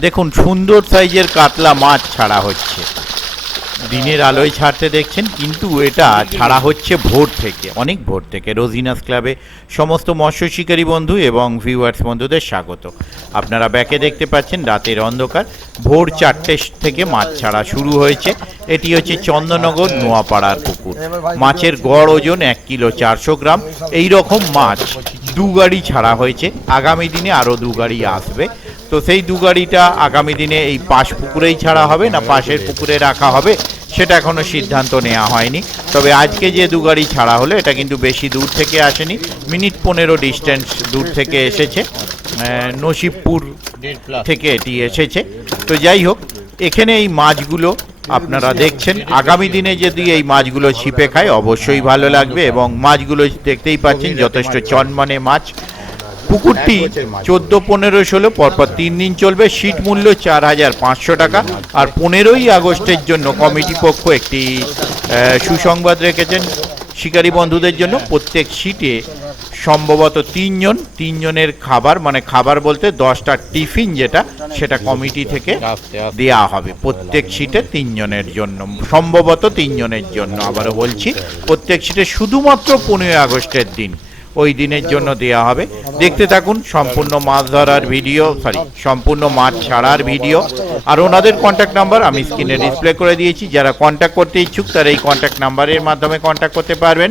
দেখুন সুন্দর সাইজের কাতলা মাছ ছাড়া হচ্ছে। দিনের আলোয় ছাড়তে দেখছেন, কিন্তু এটা ছাড়া হচ্ছে ভোর থেকে, অনেক ভোর থেকে। রোজিনাস ক্লাবে সমস্ত মৎস্য শিকারী বন্ধু এবং ভিউয়ার্স বন্ধুদের স্বাগত। আপনারা ব্যাকে দেখতে পাচ্ছেন রাতের অন্ধকার, ভোর 4টে থেকে মাছ ছাড়া শুরু হয়েছে। এটি হচ্ছে চন্দননগর নোয়াপাড়ার পুকুর। মাছের গড় ওজন 1 কিলো 400 গ্রাম। এই রকম মাছ 2 গাড়ি ছাড়া হয়েছে। আগামী দিনে আরও 2 গাড়ি আসবে। তো সেই 2 গাড়িটা আগামী দিনে এই পাশ পুকুরেই ছাড়া হবে না পাশের পুকুরে রাখা হবে, সেটা এখনও সিদ্ধান্ত নেওয়া হয়নি। তবে আজকে যে 2 গাড়ি ছাড়া হলো, এটা কিন্তু বেশি দূর থেকে আসেনি, মিনিট 15 ডিস্টেন্স দূর থেকে এসেছে, নসিবপুর থেকে এটি এসেছে। তো যাই হোক, এখানে এই মাছগুলো আপনারা দেখছেন, আগামী দিনে যদি এই মাছগুলো ছিপে খায় অবশ্যই ভালো লাগবে। এবং মাছগুলো দেখতেই পাচ্ছেন যথেষ্ট চনমনে মাছ। পুকুরটি 14, 15, 16 পরপর 3 দিন চলবে। সিট মূল্য 4,500 টাকা। আর 15ই আগস্টের জন্য কমিটি পক্ষ একটি সুসংবাদ রেখেছেন শিকারী বন্ধুদের জন্য। প্রত্যেক সিটে সম্ভবত 3 জনের খাবার, মানে খাবার বলতে 10টা টিফিন, যেটা সেটা কমিটি থেকে দেওয়া হবে প্রত্যেক সিটে 3 জনের জন্য, সম্ভবত 3 জনের জন্য। আবারও বলছি, প্রত্যেক সিটে শুধুমাত্র 15 আগস্টের দিন, ওই দিনের জন্য দেওয়া হবে। দেখতে থাকুন সম্পূর্ণ মাছ ধরার ভিডিও, সম্পূর্ণ মাছ ছাড়ার ভিডিও। আর ওনাদের কন্ট্যাক্ট নাম্বার আমি স্ক্রিনে ডিসপ্লে করে দিয়েছি। যারা কন্ট্যাক্ট করতে ইচ্ছুক তারা এই কন্ট্যাক্ট নাম্বারের মাধ্যমে কন্ট্যাক্ট করতে পারবেন।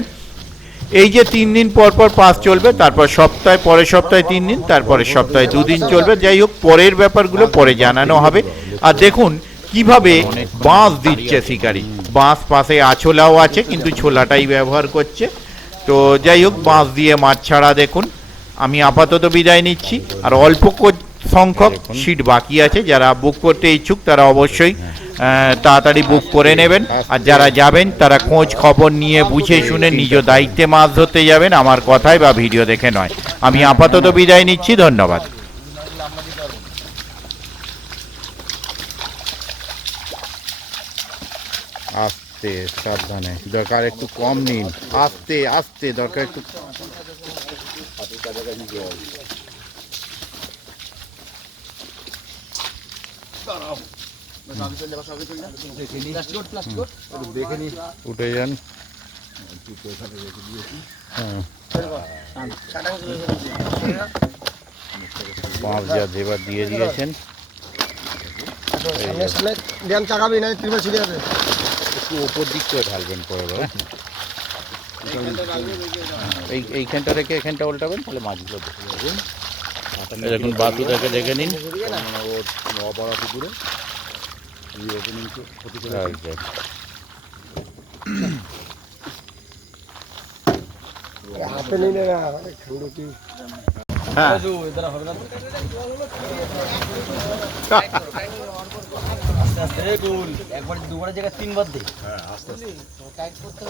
এই যে 3 দিন পর পর পাস চলবে, তারপর সপ্তাহে, পরের সপ্তাহে 3 দিন, তারপরের সপ্তাহে 2 দিন চলবে। যাই হোক, পরের ব্যাপারগুলো পরে জানানো হবে। আর দেখুন কিভাবে বাঁশ দিচ্ছে শিকারি। বাঁশ পাশে আছোলাও আছে, কিন্তু ছোলাটাই ব্যবহার করছে। তো যাই হোক, বাঁশ দিয়ে মাছ ছাড়া দেখুন। আমি আপাতত বিদায় নিচ্ছি। আর অল্প সংখ্যক সিট বাকি আছে, যারা বুক করতে ইচ্ছুক তারা অবশ্যই তাড়াতাড়ি বুক করে নেবেন। আর যারা যাবেন তারা খোঁজ খবর নিয়ে বুঝে শুনে নিজ দায়িত্বে মাছ ধরতে যাবেন, আমার কথায় বা ভিডিও দেখে নয়। আমি আপাতত বিদায় নিচ্ছি, ধন্যবাদ। আস্তে, সাবধানে, দরকার একটু কম নিন, আস্তে আস্তে, দরকার একটু। উঠে যান। পাঁচ যা দেবার দিয়ে দিয়েছেন। একটু ওপর দিক করে ঢালবেন পরে, এইখানটা রেখে এখানটা উল্টাবেন, তাহলে মাছগুলো দেখে যাবেন। দেখুন বাতুটাকে দেখে নিন। নোয়াপাড়া পুকুরে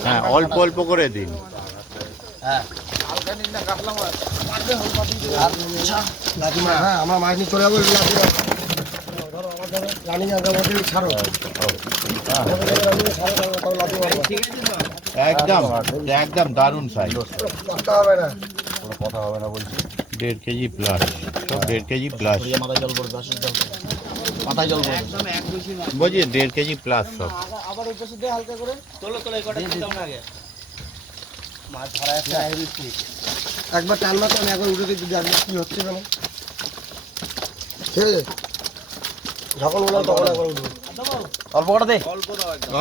হ্যাঁ, অল্প অল্প করে দিন। আমার মাছ নিয়ে চলে যাবো। একদম একদম দারুণ সাইজ। কথা হবে না, কথা হবে না বলছি। 1.5 কেজি প্লাস, সব 1.5 কেজি প্লাস। মাথায় জল পড়বে, মাথায় জল পড়বে, বলছি 1.5 কেজি প্লাস সব। আবার ওই পাশে দিয়ে হালকা করে তোলো তোলো, এই কটা দিতাম না আগে। মাছ ধরা একটা একবার টান মারতে আমি একবার উঠে দেখি কি হচ্ছে কেন। ঠিক আছে, যখন বললাম তখন একবার উঠবো। অল্প কটা দে,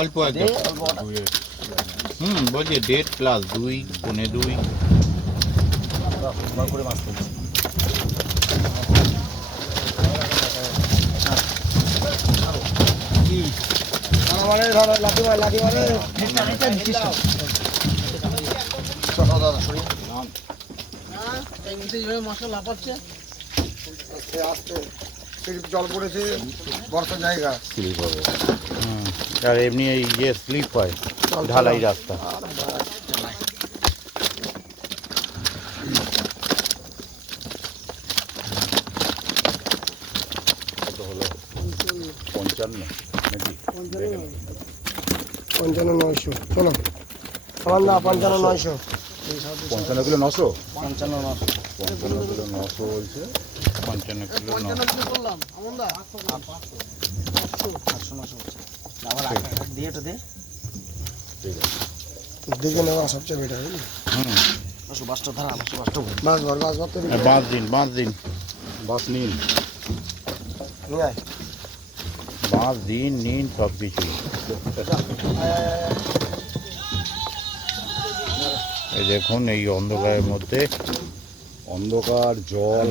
অল্প একদম। বলছি 1.5 প্লাস 2, 2.25। করে মাছ তুলছি। মানে ধরো লাঠি মারে, লাঠি মারে মশলা লাফাচ্ছে আস্তে। জল পড়েছে, বর্ষার জায়গা স্লিপ হবে। আর এমনি এই স্লিপ হয়, ঢালাই রাস্তা। কত হলো? 55 নাকি? 55-900। চলো সামান না, 55-900। 55 কিলো 900, 55-900 55 কিলো 900 বলছে। 55 কিলো ন। বললাম আমন্দা 500 দিয়ে তো দে দেখে নেওয়া সবচেয়ে বেটার বুঝলি হুম, বাসটা ধরা বাসটা বাস ধর তো বাঁশ দিন বাঁশ নিন, নিয়ে আয় বাঁশ দিন নিন সব কিছুই। এই দেখুন এই অন্ধকারের মধ্যে অন্ধকার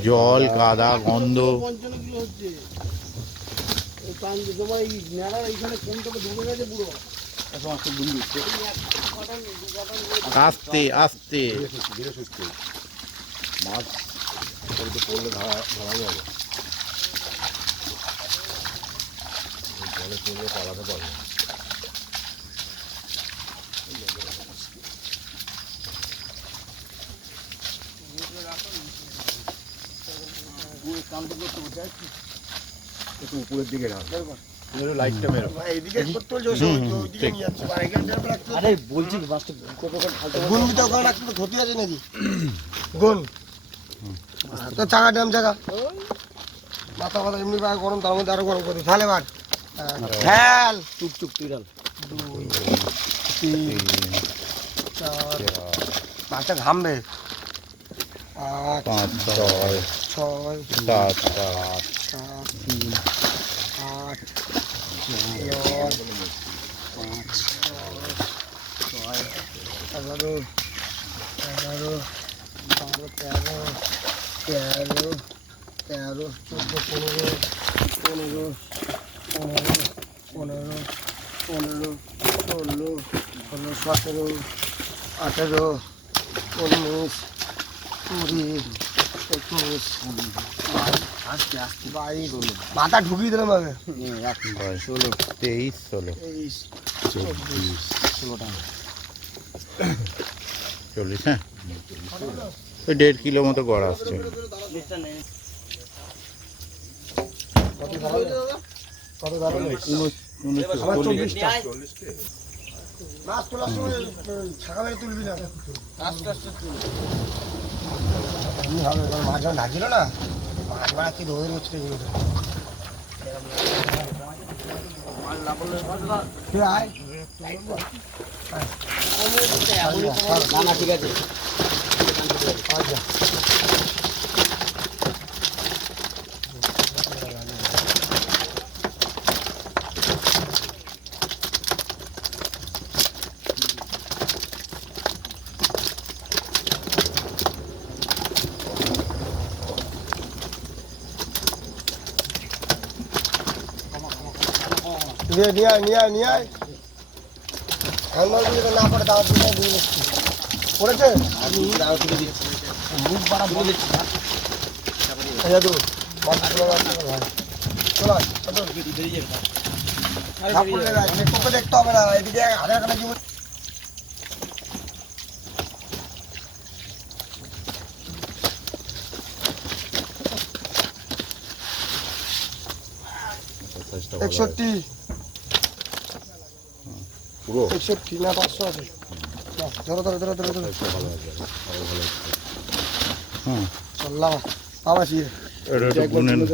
জল কাদা গন্ধ। 55 কিলো হচ্ছে তোমার এই মেলার এইখানে কোনটা ঢুকে গেছে পুরো আস্তে আস্তে মাছ পড়লে ধরা যাবে, জলে পড়লে পালাতে পারবে। একটু উপরের দিকে লাইটটা মেরো। এইদিকে করতে বলছো ওইদিকে নিয়ে যাচ্ছে আর এখানে রাখতে আরে বলছি বাসটা গুণ দিতে ওখানে রাখতে ক্ষতি আছে নাকি গুণ তো চাকা ড্যাম জায়গা মাথা মাথা এমনি বা গরম তার মধ্যে আরো গরম করে ফেলে বার ফেল চুপ তিরাল 2 3 4 মাছটা ঘামবে 8 5 6 6 7 8 11 মাথা ঢুকিয়ে দিলাম আগে 23 16 40, হ্যাঁ ওই 1.5 কিলো মতো গড় আসছে। কত দাঁড়ালো আবার 24টা মাছ তোলার সময় ছাকা মেরে তুলবি না আস্তে আস্তে এমনি হবে মাছ যখন ঢাকিল না মাছ মারা কি ধরে হচ্ছে এগুলো ঠিক আছে আচ্ছা নিয়ে আয় হ্যান্ডল দিলে না পড়ে দাও দিয়ে দিচ্ছি পড়েছে আমি দাও তুলে দিচ্ছি মুখ বাড়া বলে দিচ্ছি আচ্ছা তো চলো চলো বেরিয়ে যাবে তোকে দেখতে হবে না এদিকে হাজার খানা জীবন একষট্টি পুরো 61 না 500 আছে ধরো হুম, চললাম আবাসি এটা একটু গুনে নিন।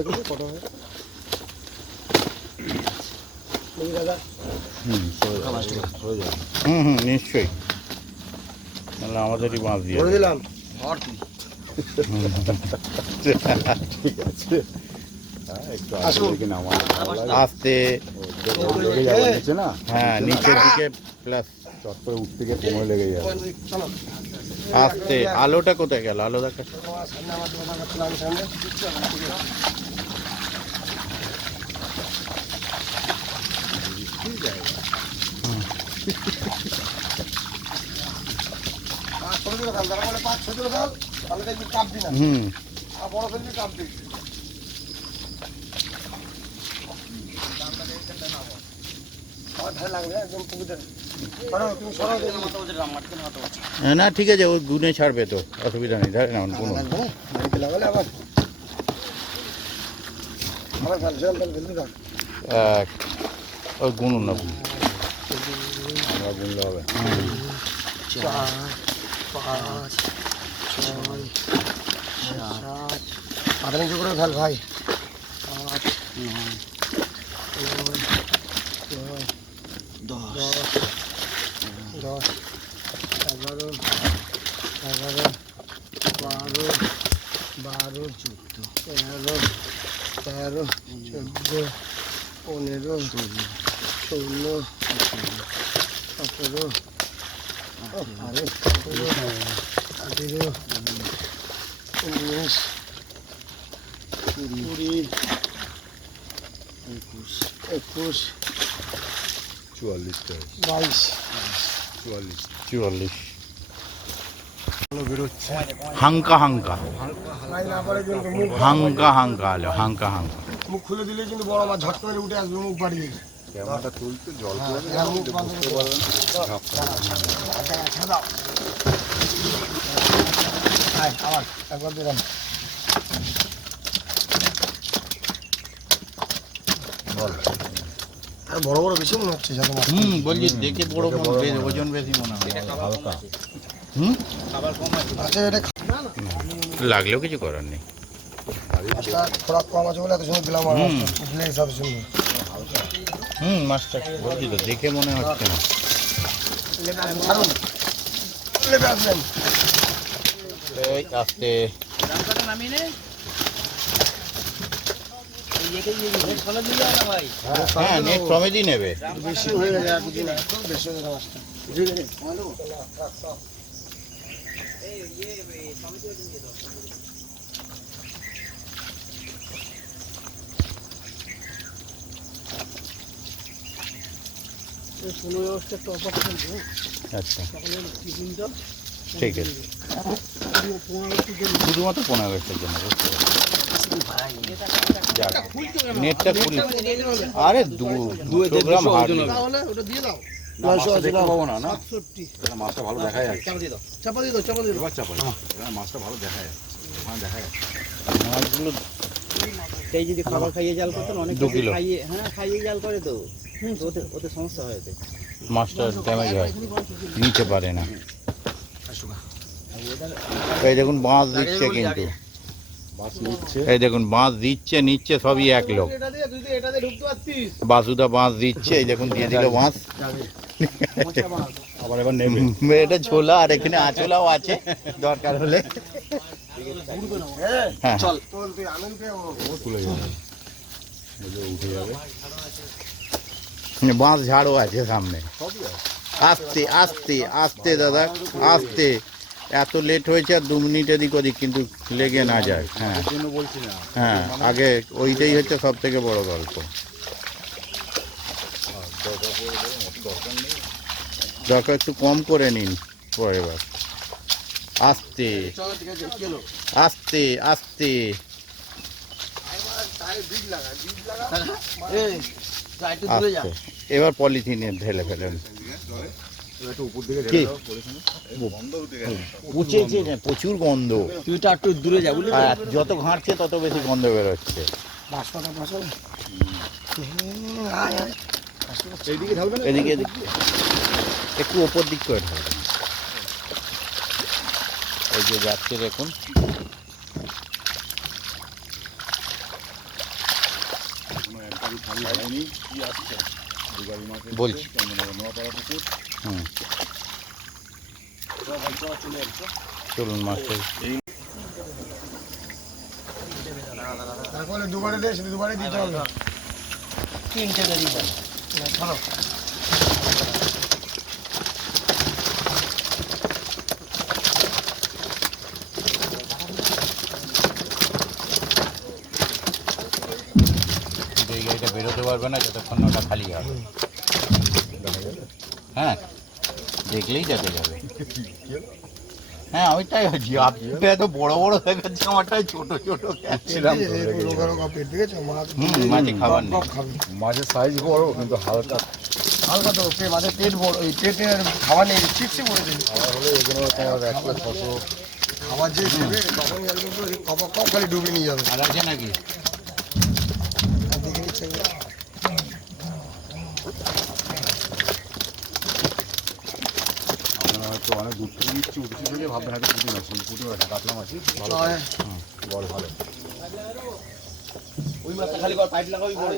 নিশ্চয়ই, তাহলে আমাদেরই বাঁশ দিয়ে ধরে দিলাম ঠিক আছে। একটু আগে নামা আস্তে, লেগে যাবে নিচে না, হ্যাঁ নিচের দিকে প্লাস চট করে উঠতে গিয়ে সময় লেগে যাবে। চলো আস্তে। আলোটা কোথায় গেল? আলো দেখা সামনে আমার দোকান আছে আমি সামনে হুম, না ঠিক আছে, ও গুনে ছাড়বে তো, অসুবিধা নেই। ধরে না গুনুন। এক, ওই গুনুন না, আমরা গুনলে হবে। 4 5 6 7 মাথা নিচু করে ফেল ভাই। 10, 11, 12, 13, 14, 15, 16, 17, 18, 19, 20, 21, 22, 44 হাঙ্কা হাঙ্কা হাঙ্কা হাঙ্কা আলো হাঙ্কা হাঙ্কা। মুখ খুলে দিলে কিন্তু বড় মাছ ঝট করে উঠে আসবে মুখ বাড়িয়ে। ক্যামেরাটা তুলতে জল করে মুখ বন্ধ করে দাও। আবার একবার দিলাম। আর বড় বড় বেশি মনে হচ্ছে যত মাছ। বলছি দেখে বড় ওজন বেশি মনে হয়। হালকা আচ্ছা এটা লাগলেও কিছু করার নেই। মাছটা খোরাক কম আছে বলে এত সুন্দর দিলাম। আর উঠলে সব সুন্দর। মাছটা বলছি তো দেখে মনে হচ্ছে না। ছাড়ুন লেবে আসবেন। এই আস্তে হ্যাঁ নেট কমেডি নেবে। বেশি হয়ে গেছে আর কিছু না, বেশি হয়ে গেছে মাছটা। আচ্ছা ঠিক আছে শুধুমাত্র 15 আগস্টের জন্য বুঝতে পারছি। যাক, নেটটা খুলি। আরে 200 গ্রাম হার্ড তাহলে ওটা দিয়ে দাও। মাছটা দেখতে পাবো না না 67 এখানে মাছটা ভালো দেখা যাচ্ছে চাপা দিয়ে দাও, চাপা দিয়ে দাও। এবার চাপাই এখানে মাছটা ভালো দেখা যাচ্ছে ওখানে দেখা যাচ্ছে মাছগুলো সেই যদি খাবার খাইয়ে জাল করতেন অনেক 2 কিলো খাইয়ে, হ্যাঁ খাইয়ে জাল করে তো ওতে ওতে সমস্যা হয়েছে। মাছটা ড্যামেজ হয় নিতে পারে না। এই দেখুন বাঁশ দিচ্ছে কিন্তু মাছ নিচ্ছে এই দেখুন বাঁশ দিচ্ছে নিচ্ছে সবই এক লোক। বাসুদা বাঁশ দিচ্ছে এই দেখুন দিয়ে দিল বাঁশ। আবার এবার নেবে এটা ছোলা আর এখানে আঁচলাও আছে দরকার হলে। হ্যাঁ চল তুই আনন্দে তুলে যাবে উঠে যাবে বাঁশ ঝাড়ও আছে সামনে। আস্তে আস্তে আস্তে দাদা আস্তে। এত লেট হয়েছে আর 2 মিনিট এদিক ওদিক কিন্তু লেগে না যায়। হ্যাঁ এই জন্য বলছি না হ্যাঁ আগে ওইটাই হচ্ছে সব থেকে বড় গল্প। দরকার একটু কম করে নিন পরের বার। আস্তে আস্তে আস্তে আস্তে। এবার পলিথিনে ঢেলে ফেলেন। একটু উপর দিকে কি? ঢেলে দাও পলিথিনে বন্ধ হতে গেছে পুচেছে না, প্রচুর গন্ধ। তুই তো একটু দূরে যা বুঝলি আর যত ঘাঁটছে তত বেশি গন্ধ বেরোচ্ছে। বাসপাতা বাসল। এইদিকে ঢালবে না এদিকে এদিকে একটু ওপর দিক করে ঢালবেন। এই যে যাচ্ছে দেখুন কোনো একবারই খালি হয়নি কি আসছে দুগাড়ি মাছ বলছি। নোয়াপাড়া পুকুর হুম চলে যাচ্ছে চলুন মাস্টার। তারপরে দুবারে দিয়ে শুধু দুবারে দিতে হবে। 3টে দেরি করে চলো। এই গাড়িটা বেরোতে পারবে না যতক্ষণ না ওটা খালি হবে। হ্যাঁ দেখলেই যেতে যাবে। হ্যাঁ আমি তাই আছি। আপনি এত বড় বড় দেখাচ্ছে আমারটাই ছোট ছোট ছিলাম রোগা রোগা পেট দেখেছো মাছ। মাঝে খাবার নেই। খাবে মাছের সাইজ বড় কিন্তু হালকা হালকা তো মাঝে পেট বড়, এই পেটের খাবার নেই চিপসি পড়ে দেবে। খাবার হলে এগুলো তোমার 100-600 খাবার যে দেবে তখন একদম কপ কপ খালি ডুবে নিয়ে যাবে। আর আছে নাকি? আর দেখে নিচ্ছে আমরা হয়তো অনেক দূর থেকে নিচ্ছি উঠেছি থেকে ভাববেন হয়তো পুঁটি মাছ কিন্তু পুঁটি মাছ কাতলা মাছই ভালো বড় ভালো ওই মাছটা খালি কর পাইপ লাগাবি পরে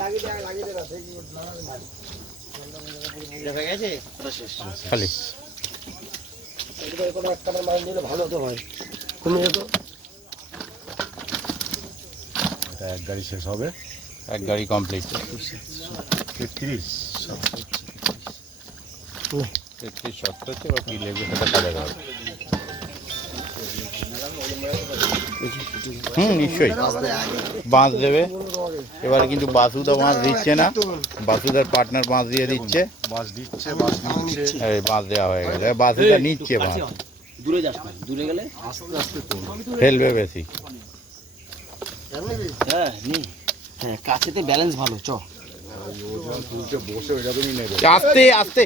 দেখা গেছে খালি কোনো একটা মাছ নিলে ভালো তো হয় কমে যেত এটা এক গাড়ি শেষ হবে এক গাড়ি কমপ্লিট 33 70 এবার কি লেগে সেটা কাজে যাবে নিশ্চয়ই বাঁশ দেবে এবারে কিন্তু বাসুদা বাঁশ দিচ্ছে না বাসুদার পার্টনার বাঁশ দিয়ে দিচ্ছে বাস দিচ্ছে বাস নিচ্ছে এই বাঁশ দেওয়া হয়ে গেল বাসুদা নিচ্ছে বাঁশ দূরে যাস না দূরে গেলে আস্তে আস্তে তো ফেলবে বেশি হ্যাঁ নি হ্যাঁ কাছেতে ব্যালেন্স ভালো চ ও যখন তুলতে বসে ওই রকমই নেবে আস্তে আস্তে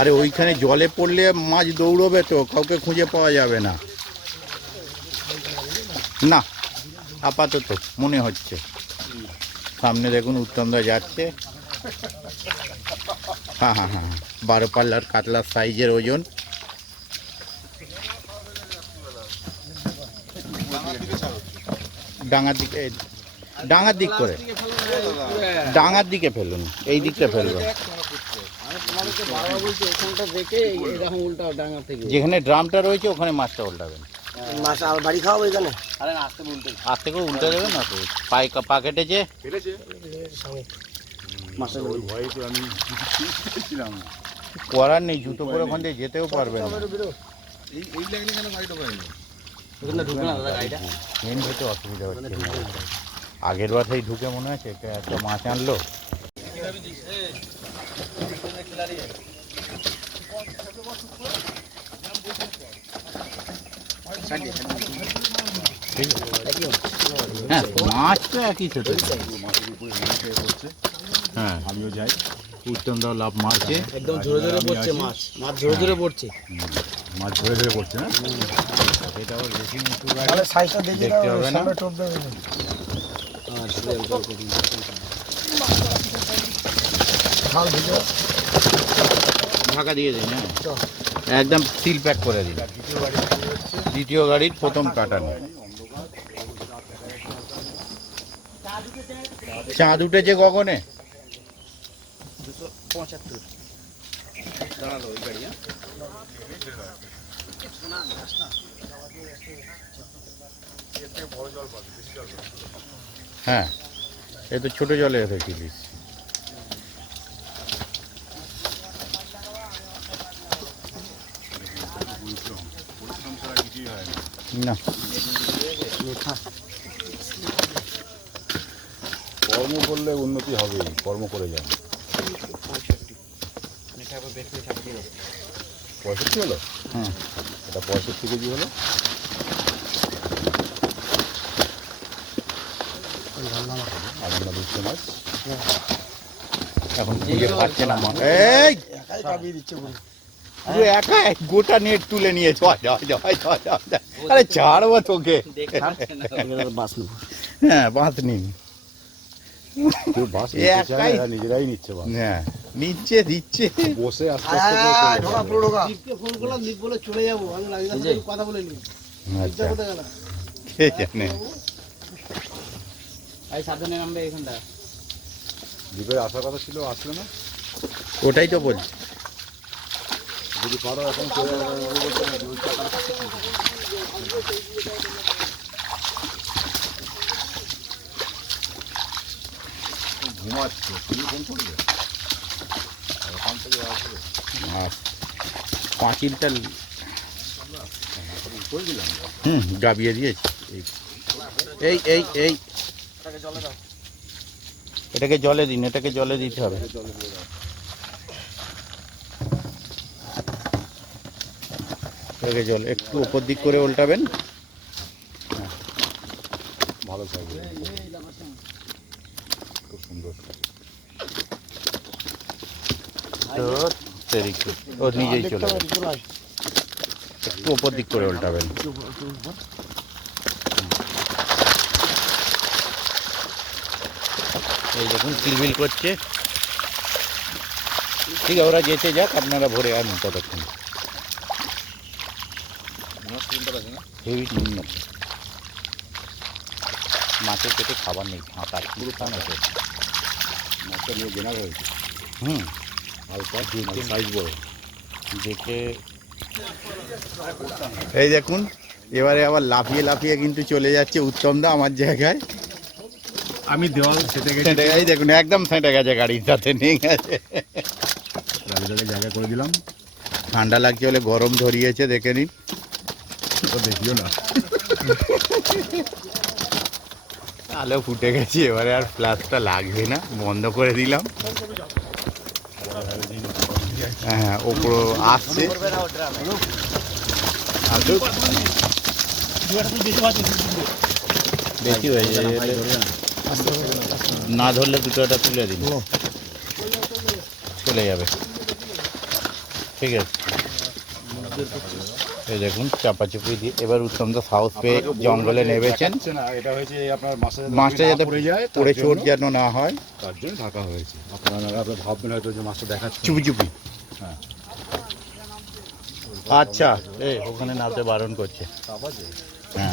আরে ওইখানে জলে পড়লে মাছ দৌড়বে তো কাউকে খুঁজে পাওয়া যাবে না না আপাতত মনে হচ্ছে সামনে দেখুন উত্তমদা যাচ্ছে হ্যাঁ হ্যাঁ হ্যাঁ 12 পাল্লার কাতলার সাইজের ওজন ডাঙার দিক করে ডাঙার দিকে ফেলুন এই দিকটা ফেলবেন যেখানে ড্রামটা রয়েছে ওখানে মাছটা উল্টাবেন মাছ আর বাড়ি খাওয়াবো এখানে আরে না আসতে বলতে আর থেকেও উল্টে দেবেন না তো পা কেটেছে ফেলেছে মাছটা ওই ভয়ে তো আমি ছিলাম না করার নেই জুতো পরে ওখান দিয়ে যেতেও পারবেন না এই লাগলে কেন গাড়িটা পাইনি ওখানে ঢুকে না দাদা গাড়িটা মেন হতে অসুবিধা হচ্ছে না আগের বার সেই ঢুকে মনে আছে একটা মাছ আনলো হ্যাঁ মাছ তো একই ছোট মাছের উপরে মাছ করছে হ্যাঁ আমিও যাই উত্তম দাও লাভ মারছে একদম ঝরে ঝরে পড়ছে মাছ মাছ ঝরে ঝরে পড়ছে মাছ ধরে ধরে পড়ছে না এটা আবার বেশি নিচু তাহলে সাইজটা দেখে দেখতে হবে না। সামনে টোপ দেবে খাল ভিজে ঢাকা দিয়ে দিন হ্যাঁ একদম সিল প্যাক করে দিন দ্বিতীয় গাড়ির প্রথম কাটানো চাঁদ উঠেছে গগনে 275 দাঁড়ালো ওই গাড়ি হ্যাঁ এ তো ছোট জলে এসেছিলিস পরিশ্রম ছাড়া কিছুই হয় না না কর্ম করলে উন্নতি হবেই কর্ম করে যান 65 হলো হ্যাঁ এটা 65 কেজি হলো আনন্দ দিচ্ছে মাছ এখন খুঁজে পাচ্ছে না মা এই একাই কাবিয়ে দিচ্ছে পুরো পুরো একা গোটা নেট তুলে নিয়ে জয় জয় জয় জয় জয় জয়। আরে ছাড়বো তোকে বাস নেব হ্যাঁ বাঁধ নিন কেউ বাস এ নিতে চায় না, একাই- এরা নিজেরাই নিচ্ছে বাস হ্যাঁ নিচ্ছে দিচ্ছে বসে আস্তে আয়, আস্তে আয়, করে আয়, চলে ঢোকা যাবে। পুরো ঢোকা ফোন করলাম লিপ বলে চলে যাবো আমি লাগিদার সাথে কথা বলে নি আচ্ছা কে জানে এই সাবধানে নামবে এখানটা দ্বীপের আসার কথা ছিল আসলে না ওটাই তো বলছি যদি পারো এখন চলে ঘুমাচ্ছে তুমি ফোন করবে আর ওখান থেকে আসবে আর পাঁচিলটা করে দিলাম গাবিয়ে দিয়েছি এই এই এই এটাকে জলে দিন এটাকে জলে দিতে হবে এটাকে জল একটু উপর দিক করে উল্টাবেন ভালো থাকবে খুব সুন্দর ও নিজেই চলে যাবে একটু উপর দিক করে উল্টাবেন এই দেখুন কিলবিল করছে ঠিক আছে ওরা যেতে যাক আপনারা ভরে আনুন ততক্ষণ হেভি মাছের পেটে খাবার নেই, ফাঁকা পুরো ফাঁকা। মাছটা নিয়ে জেনার হয়েছে হুম, হালকা সাইজ বড়। দেখে এই দেখুন, এবারে আবার লাফিয়ে লাফিয়ে কিন্তু চলে যাচ্ছে উত্তমদা আমার জায়গায়। আমি দেওয়াল সেটে গেছি, সেটা এই দেখুন একদম সেটা গেছে, গাড়ির সাথে নিয়ে গেছে। গাড়িটাকে জায়গা করে দিলাম। ঠান্ডা লাগছে বলে গরম ধরিয়েছে, দেখে নিন। তো দেখিও না, আলো ফুটে গেছে, এবারে আর ফ্ল্যাশটা লাগবে না, বন্ধ করে দিলাম। হ্যাঁ, ওপর আসছে। আসুক। বেশি হয়ে যায়, না ধরলে দুটোটা তুলে দিন, চলে যাবে। ঠিক আছে, এই দেখুন চাপাচুপি দিয়ে এবার উত্তমদা সাহস পেয়ে জঙ্গলে নেমেছেন। না এটা হয়েছে আপনার মাছটা যাতে পড়ে যায়, পড়ে চোট যেন না হয়, তার জন্য ঢাকা হয়েছে। আপনারা ভাববেন হয়তো যে মাছটা দেখাচ্ছে। চুপি চুপি। হ্যাঁ। আচ্ছা, এই ওখানে নামতে বারণ করছে। হ্যাঁ,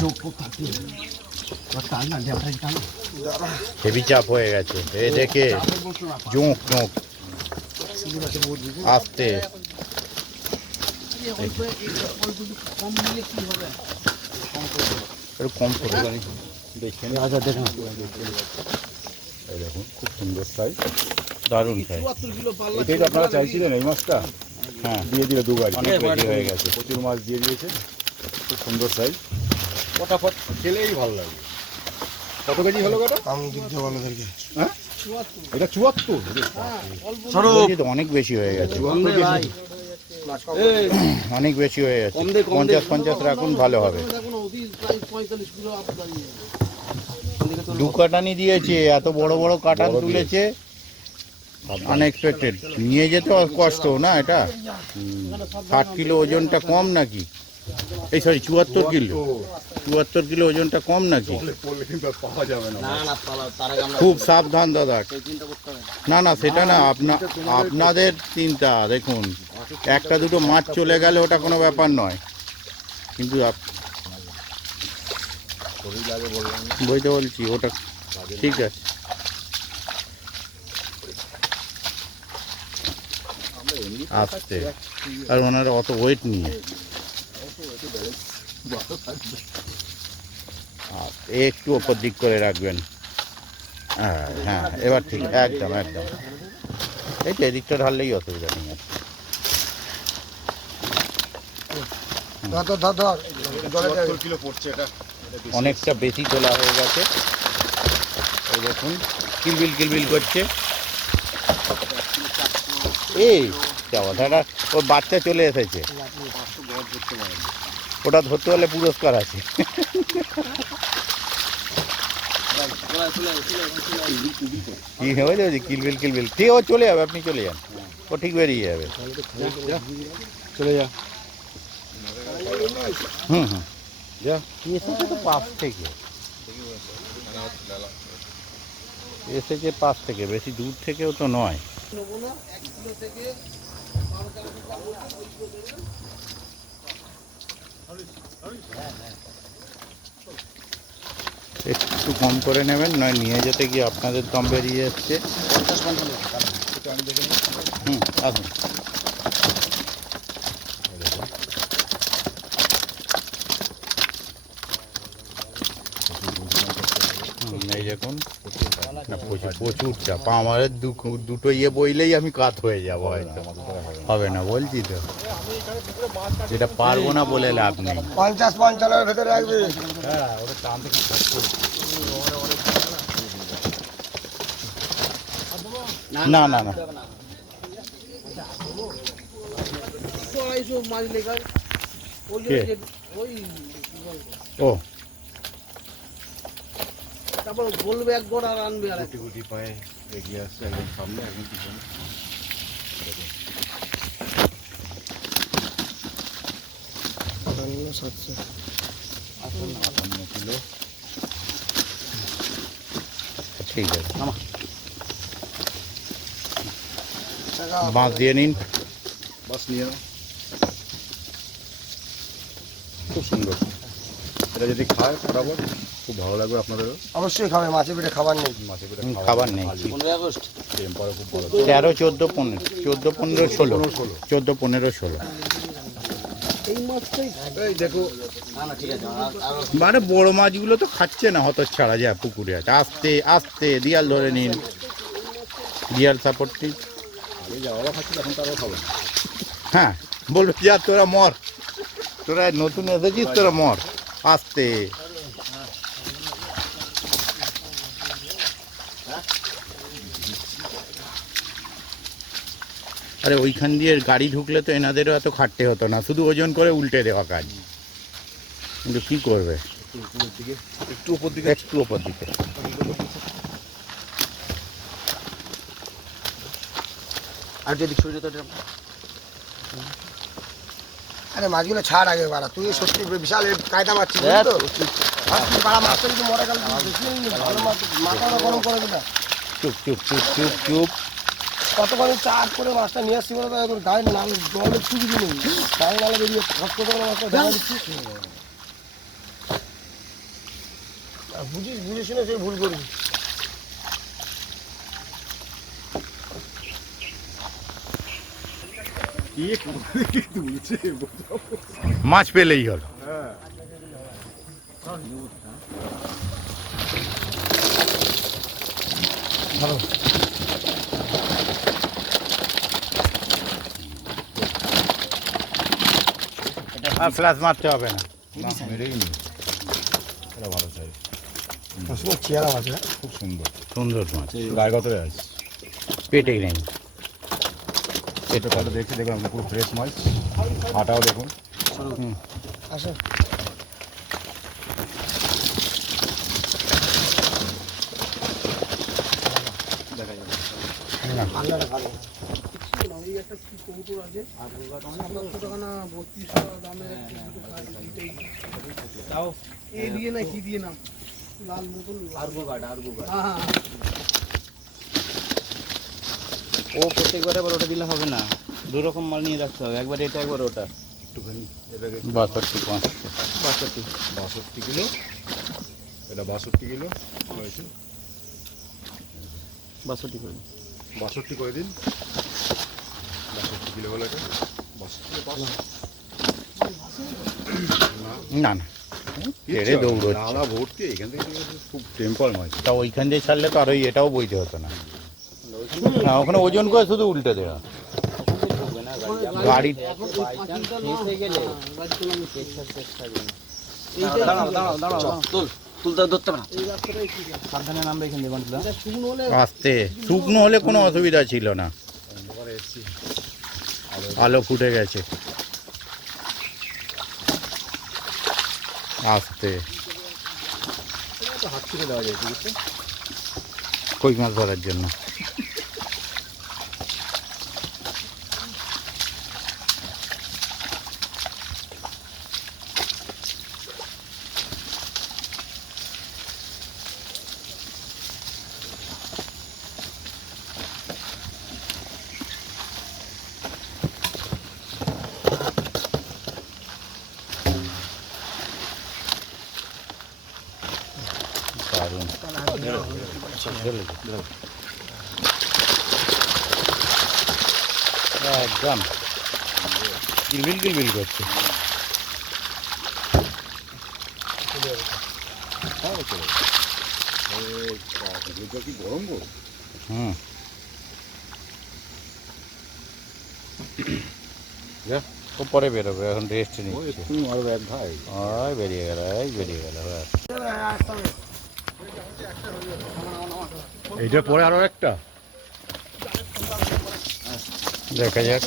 হেভি চাপ হয়ে গেছে, এই দেখে জোঁক জোঁক আসতে। একটু কম করে দেখছেন, এই দেখুন খুব সুন্দর সাইজ, দারুণ খাই। এটাই তো আপনারা চাইছিলেন এই মাছটা। হ্যাঁ, দিয়ে দিলে দু গাড়ি, অনেক বেশি হয়ে গেছে। প্রচুর মাছ দিয়ে দিয়েছে, খুব সুন্দর সাইজ, ফটাফট খেলেই ভালো লাগে। কত কেজি হলো কত? আমি দিতে বলো ওদেরকে। হ্যাঁ এটা 74। বলছি তো অনেক বেশি হয়ে গেছে, অনেক বেশি হয়ে গেছে। 50-50 রাখুন, ভালো হবে। দু কাটানি দিয়েছে, এত বড় বড় কাটান তুলেছে, আনএক্সপেক্টেড। নিয়ে যেতে কষ্ট না, এটা 60 কিলো ওজনটা কম নাকি? এই সরি 74 কিলো, 74 কিলো ওজনটা কম নাকি? পড়লে কিন্তু আর পাওয়া যাবে না। খুব সাবধান দাদা। না না, সেটা না, আপনাদের চিন্তা। দেখুন, একটা দুটো মাছ চলে গেলে ওটা কোনো ব্যাপার নয়, কিন্তু বইতে বলছি ওটা ঠিক আছে। আসতে, আর ওনারা অত ওয়েট নিয়ে একটু ওপর দিক করে রাখবেন। হ্যাঁ হ্যাঁ, এবার ঠিক, একদম একদম। এই তো এদিকটা ঢাললেই অসুবিধা নেই আর। ধর জলে যাবে। 74 কিলো পড়ছে এটা। অনেকটা বেশি তোলা হয়ে গেছে, এই দেখুন কিলবিল কিলবিল করছে। এই কথাটা, ওর বাচ্চা চলে এসেছে, ওটা ধরতে হলে পুরস্কার আছে। কি হয়েছে কিলবিল কিলবিল, ঠিক ও চলে যাবে, আপনি চলে যান, ও ঠিক বেরিয়ে যাবে। চলে যা। হুম হুম, যা এসেছে তো পাশ থেকে, এসেছে পাশ থেকে, বেশি দূর থেকেও তো নয়। একটু কম করে নেবেন, নয় নিয়ে যেতে গিয়ে আপনাদের দম বেরিয়ে যাচ্ছে। হুম, আসুন। এই দেখুন, না, প্রচুর চাপ। আমাদের দুটো ইয়ে বইলেই আমি কাত হয়ে যাবো, হয়তো হবে না, বলছি তো। যেটা পারবো না বলে লাভ নেই। 50-55 ভেতরে রাখবি। না না না, কে? ও তারপর বলবে একবার আর আনবে আর গুটি গুটি পায়ে এগিয়ে আসছে, একদম সামনে, একদম পিছনে। 58 কিলো। ঠিক আছে, বাঁশ দিয়ে নিন। বাস নিয়ে নাও। খুব সুন্দর, এটা যদি খায় ফটাফট খুব ভালো লাগবে আপনাদেরও। অবশ্যই খাবে, মাছের পেটে খাবার নেই। মাছের পেটে খাবার নেই। 15 আগস্ট টেম্পারও খুব ভালো। 13, 14, 15, 14, 15, 16, 14, 15, 16। এই দেখো না না ঠিক আছে আর মানে বড় মাছগুলো তো খাচ্ছে না, হতচ্ছাড়া যা পুকুরে আছে। আস্তে আস্তে দিয়াল ধরে নিন, দিয়াল সাপোর্ট নিন। আগে যাওয়া খাচ্ছিল, এখন তারাও খাবে না। হ্যাঁ, বলবে যা তোরা মর, তোরা নতুন এসেছিস, তোরা মর আস্তে। আরে ওইখান দিয়ে গাড়ি ঢুকলে তো এনাদেরও এত খাটতে হতো না, শুধু ওজন করে উল্টে দেওয়া কাজ। কিন্তু কি করবে, একটু উপর দিকে একটু ওপর দিকে। আর যদি ছুঁড়ে তো আরে মাছগুলো ছাড় আগে বাড়া, তুই সত্যি বিশাল কায়দা মারছিস বুঝলি তো? আর তুই বাড়া মাছটা যদি মরে গেল, তুই দেখিয়ে নিলি, ভালো মাছ মাথাটা গরম করে দিটা। চুপ চুপ চুপ চুপ চুপ। কতক্ষণ চার করে মাছটা নিয়ে আসছি বলে তো, এখন গায়ে নাল জলে চুরি নেই, গায়ে নালে বেরিয়ে কষ্ট করে মাছটা দেখা দিচ্ছি। বুঝিস, বুঝে শুনে সে ভুল করবি। মাছ পেলেই হলো। আর ফ্ল্যাশ মারতে হবে না। মেরেই নি। এটা ভালো চাই, সবসময় চেয়ারা মাছ না? খুব সুন্দর। সুন্দর মাছ, গায়ে গতরে আছে। পেটে নেই। এটা তাহলে দেখছি, দেখুন পুরো ফ্রেশ মাছ। আটাও দেখুন। আসো। আল্লাহটা ভালো। ও প্রত্যেকবারে আবার ওটা দিলে হবে না, দু রকম মাল নিয়ে রাখতে হবে, একবার এটা একবার ওটা। একটুখানি এটাকে 62, 62 কিলো, এটা 62 কিলো হয়েছে। 62 করে 62 করে দিন। 62 কিলো হলো এটা। 62 না না, ছেড়ে দৌড়চ্ছে। নালা ভর্তি, এখান থেকে খুব টেম্পার মাছ। তা ওইখান দিয়ে ছাড়লে তো আর ওই এটাও বইতে হতো না। না, ওখানে ওজন করে শুধু উল্টে দেওয়া গাড়ি। তুলতে ধরতে না, সাবধানে নামবে এখান থেকে। আস্তে, শুকনো হলে কোনো অসুবিধা ছিল না। আলো ফুটে গেছে। আস্তে। হাত ছেড়ে দেওয়া যায়, বুঝতে? কই মাছ ধরার জন্য। দারুণ। একদম কিলবিল কিলবিল করছে। কি গরম গো? হুম, ও পরে বেরোবে, এখন রেস্ট নিচ্ছে। একটু মারবে এক ভাই। ওই বেরিয়ে গেল, এই বেরিয়ে গেল। এইটা পরে আরো একটা দেখা যাক।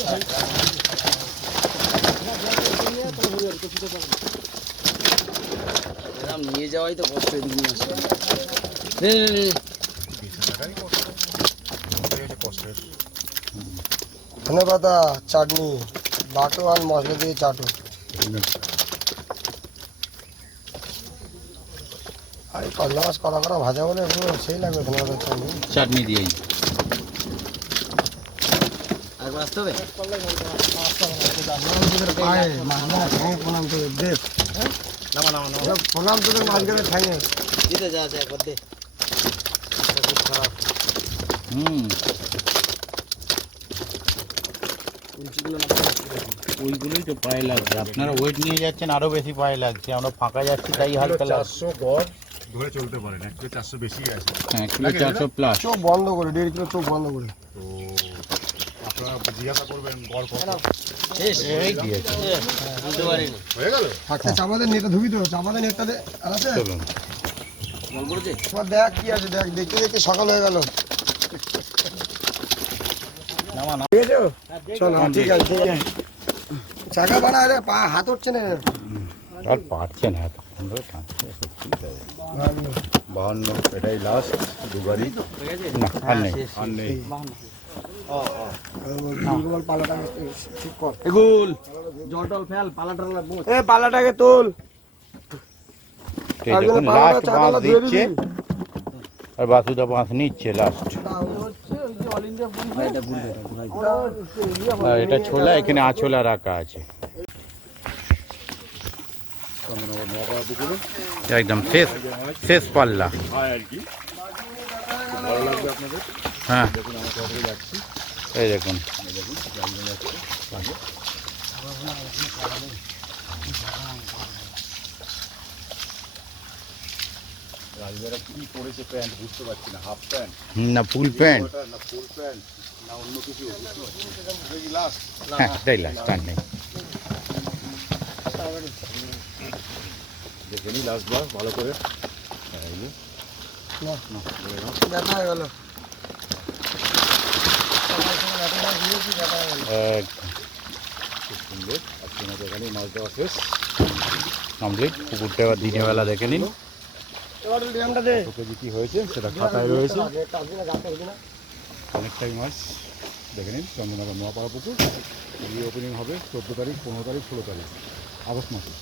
নিয়ে যাওয়াই তো কষ্ট, এদিকে নিয়ে আসতে। ধনে পাতা চাটনি, বাটো আর মশলা দিয়ে চাটো। আর এই কাতলা মাছ কড়া কড়া ভাজা বলে পুরো সেই লাগবে ধনে পাতার চাটনি। চাটনি দিয়েই একবার আসতে হবে। প্রণাম তোদের মাঝখানে ঠাঙে ওইগুলোই তো পায়ে লাগছে, আপনারা ওয়েট নিয়ে যাচ্ছেন আরো বেশি পায়ে লাগছে, আমরা ফাঁকা যাচ্ছি তাই হালকা লাগছে। 400 গড় ধরে চলতে পারেন, 1 কিলো 400 বেশি আছে। হ্যাঁ, কিলো 400 প্লাস। চোখ বন্ধ করে 1.5 কিলো চোখ বন্ধ করে। তো আপনারা জিজ্ঞাসা করবেন গড় কত এই দিয়েছে। হয়ে গেল। থাকতে চাপাদের নেটটা ধুবি তো, চাপাদের নেটটা আছে। চলুন। তোমার দেখ কি আছে, দেখ দেখতে দেখতে সকাল হয়ে গেল। ঠিক আছে চলো, ঠিক আছে ঠিক আছে। চাকা বানা রে, পা হাত উঠছে না। আর পারছে না, এত সুন্দর টানছে, সত্যি তাই। 52 এটাই লাস্ট দুবারই না, আর নেই। আর নেই। পালাটা ঠিক কর। এগুল জল টল ফেল, পালাটা এ পালাটাকে তোল। এই দেখুন লাস্ট বাঁশ দিচ্ছে, আর বাসুদা বাঁশ নিচ্ছে লাস্ট। আর এটা ছোলা, এখানে আছোলা রাখা আছে। নোয়াপাড়া পুকুরে একদম শেষ শেষ পাল্লা। হয় আর কি, খুব ভালো লাগবে আপনাদের। হ্যাঁ, দেখুন আমরা কোথায় যাচ্ছি, এই দেখুন। দেখুন জানিয়ে যাচ্ছে সঙ্গে। রাজদারা কি পরেছে প্যান্ট বুঝতে পারছি না, হাফ প্যান্ট না ফুল প্যান্ট। না ফুল প্যান্ট না অন্য কিছু লাস্ট হ্যাঁ, এটাই লাস্ট, আর নেই। দেখে নি লাস্ট বার ভালো করে। এই যে, দেখা হয়ে গেল। খুব সুন্দর। আজকে আমাদের এখানেই মাছ দেওয়া শেষ। কমপ্লিট। পুকুরটা এবার দিনের বেলা দেখে নিন। এবার ড্রামটা দে। কত কেজি কি হয়েছে সেটা খাতায় রয়েছে। গাতে হবে না। অনেকটাই মাছ দেখে নিন। চন্দননগর নোয়াপাড়া পুকুর ওপেনিং হবে 14 তারিখ, 15 তারিখ, 16 তারিখ আগস্ট মাসে।